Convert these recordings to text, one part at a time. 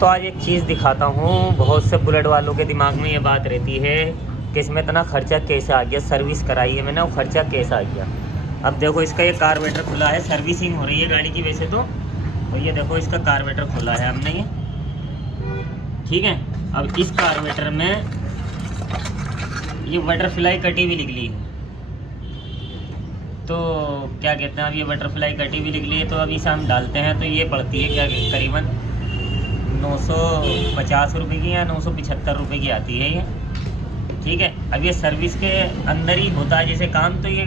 तो आज एक चीज़ दिखाता हूँ। बहुत से बुलेट वालों के दिमाग में ये बात रहती है कि इसमें इतना खर्चा कैसे आ गया, सर्विस कराई है मैंने, वो खर्चा कैसे आ गया। अब देखो इसका ये कार्बोरेटर खुला है, सर्विसिंग हो रही है गाड़ी की वैसे तो ये देखो इसका कार्बोरेटर खुला है हमने ये, ठीक है। अब इस कार्बोरेटर में ये बटरफ्लाई कटी हुई निकली है, तो क्या कहते हैं, अब ये बटरफ्लाई कटी हुई निकली है, तो अब इसे हम डालते हैं तो ये पड़ती है क्या, करीबन 950 रुपये की या 975 रुपये की आती है ये, ठीक है। अब ये सर्विस के अंदर ही होता है जैसे काम, तो ये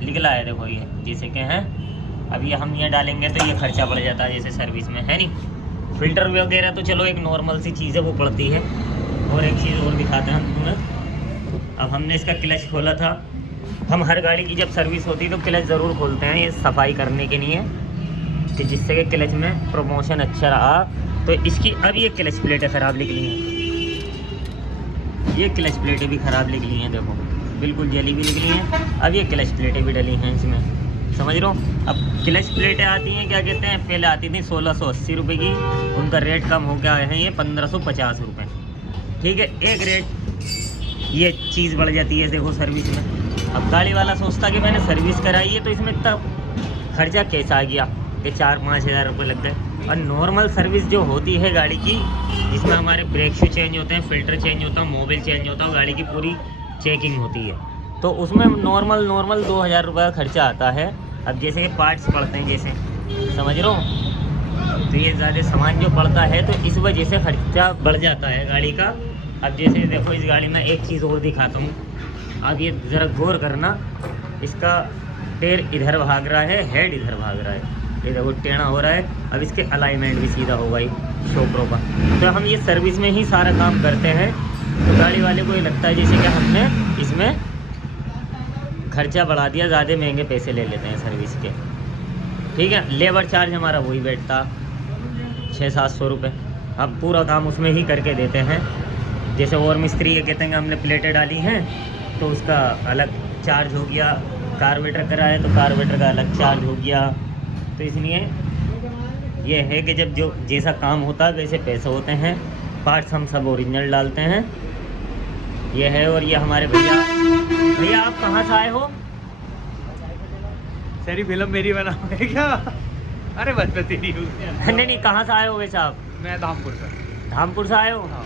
निकला है देखो ये जैसे कि हैं। अब ये हम ये डालेंगे तो ये खर्चा बढ़ जाता है जैसे सर्विस में, है नहीं। फ़िल्टर वगैरह तो चलो एक नॉर्मल सी चीज़ है, वो पड़ती है। और एक चीज़ और दिखाते हैं हम तुम्हें। अब हमने इसका क्लच खोला था। हम हर गाड़ी की जब सर्विस होती है तो क्लच ज़रूर खोलते हैं, ये सफाई करने के लिए, कि जिससे कि क्लच में प्रमोशन अच्छा रहा। तो इसकी अब ये क्लच प्लेटें ख़राब निकली हैं, ये क्लच प्लेटें भी ख़राब निकली हैं, देखो बिल्कुल जली भी निकली हैं। अब ये क्लच प्लेटें भी डली हैं इसमें, समझ रहे हो। अब क्लच प्लेटें आती हैं, क्या कहते हैं, पहले आती थी 1680 रुपये की, उनका रेट कम हो गया है ये 1550 रुपये, ठीक है। एक रेट ये चीज़ बढ़ जाती है देखो सर्विस में। अब गाड़ी वाला सोचता कि मैंने सर्विस कराई है तो इसमें इतना खर्चा कैसा आ गया कि 4-5 हज़ार रुपये लग गए। और नॉर्मल सर्विस जो होती है गाड़ी की, जिसमें हमारे ब्रेक शू चेंज होते हैं, फ़िल्टर चेंज होता है, मोबिल चेंज होता है, गाड़ी की पूरी चेकिंग होती है, तो उसमें नॉर्मल 2000 रुपये का खर्चा आता है। अब जैसे कि पार्ट्स पड़ते हैं जैसे, समझ रहे हो, तो ये ज़्यादा सामान जो पड़ता है तो इस वजह से खर्चा बढ़ जाता है गाड़ी का। अब जैसे देखो इस गाड़ी में एक चीज़ और दिखाता हूँ, अब ये ज़रा गौर करना, इसका पैर इधर भाग रहा है, हेड इधर भाग रहा है, ये देखो टेढ़ा हो रहा है। अब इसके अलाइनमेंट भी सीधा होगा ये शॉकरों का। तो हम ये सर्विस में ही सारा काम करते हैं, तो गाड़ी वाले को ये लगता है जैसे कि हमने इसमें खर्चा बढ़ा दिया, ज़्यादा महंगे पैसे ले लेते हैं सर्विस के, ठीक है। लेबर चार्ज हमारा वही बैठता 600-700 रुपये। अब पूरा काम उसमें ही करके देते हैं। जैसे और मिस्त्री ये कहते हैं कि हमने प्लेटें डाली हैं तो उसका अलग चार्ज हो गया, कार्बोरेटर करा है तो कार्बोरेटर का अलग चार्ज हो गया। तो इसलिए ये है कि जब जो जैसा काम होता है वैसे पैसे होते हैं। पार्ट्स हम सब ओरिजिनल डालते हैं, ये है। और ये हमारे भैया आप कहाँ से आए हो? सारी फिल्म मेरी बना है क्या? अरे बस मैं तेरी हूँ। नहीं, कहाँ से आए हो वैसे आप? मैं धामपुर से। धामपुर से आए हो? हाँ।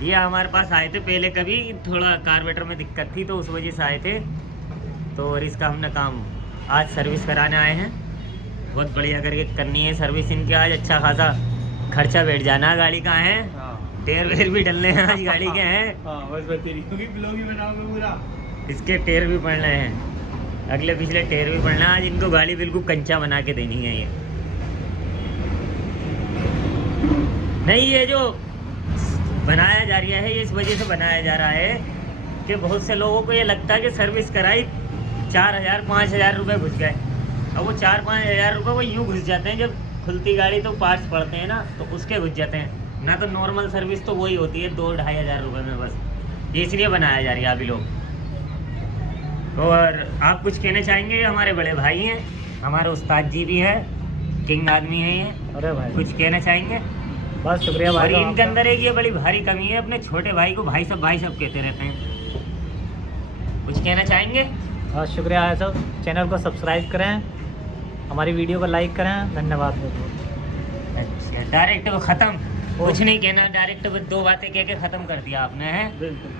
ये हमारे पास आए थे पहले, कभी थोड़ा कार्बोरेटर में दिक्कत थी तो उस वजह से आए थे, तो और इसका हमने काम आज सर्विस कराने आए हैं। बहुत बढ़िया करके करनी है सर्विस इनकी आज, अच्छा खासा खर्चा बैठ जाना। गाड़ी का है, टायर वेयर भी डलने हैं आज गाड़ी के हैं। हाँ, बस मैं तेरी होगी, ब्लॉग ही बनाऊंगा पूरा। इसके टायर भी पड़ने हैं, अगले पिछले टायर भी पड़ना है आज। इनको गाड़ी बिल्कुल कंचा बना के देनी है ये। नहीं, ये जो बनाया जा रहा है ये इस वजह से बनाया जा रहा है कि बहुत से लोगों को ये लगता है कि सर्विस कराई 4000-5000 रुपये घुस गए। अब वो 4-5 हज़ार रुपये वो यूँ घुस जाते हैं, जब खुलती गाड़ी तो पार्ट्स पड़ते हैं ना, तो उसके घुस जाते हैं ना। तो नॉर्मल सर्विस तो वही होती है 2-2.5 हज़ार रुपये में बस, ये इसलिए बनाया जा रहा है अभी लोग। और आप कुछ कहना चाहेंगे? हमारे बड़े भाई हैं, हमारे उस्ताद जी भी है, किंग आदमी है ये। अरे भाई, कुछ कहना चाहेंगे? बहुत शुक्रिया भाई। और इनके अंदर एक ये बड़ी भारी कमी है, अपने छोटे भाई को भाई सब कहते रहते हैं। कुछ कहना चाहेंगे? बहुत शुक्रिया है सब। चैनल को सब्सक्राइब करें, हमारी वीडियो को लाइक करें, धन्यवाद। अच्छा, डायरेक्ट वो ख़त्म, कुछ नहीं कहना, डायरेक्ट 2 बातें कह के ख़त्म कर दिया आपने, है। बिल्कुल।